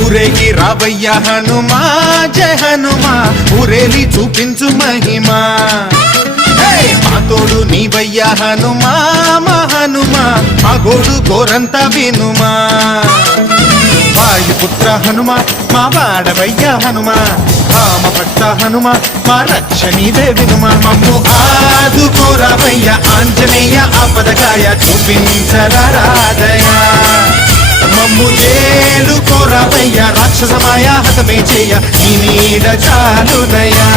ఊరేగి రావయ్య హనుమా జయ హనుమా ఊరేలి చూపించు మహిమా మా తోడు నీవయ్య హనుమా మా హనుమా మా గోడు గోరంత వినుమా వాయుపుత్ర హనుమా మా వాడవయ్య హనుమా రామ భక్త హనుమా మా రక్షణీదే వినుమా మమ్ము ఆదుకోరావయ్య ఆంజనేయ ఆపదకాయ చూపించరాదయా మమ్ము ఏలు కోరావయ్య రాక్షసమాయ హతమే చేయ నీ నీడ చాలునయా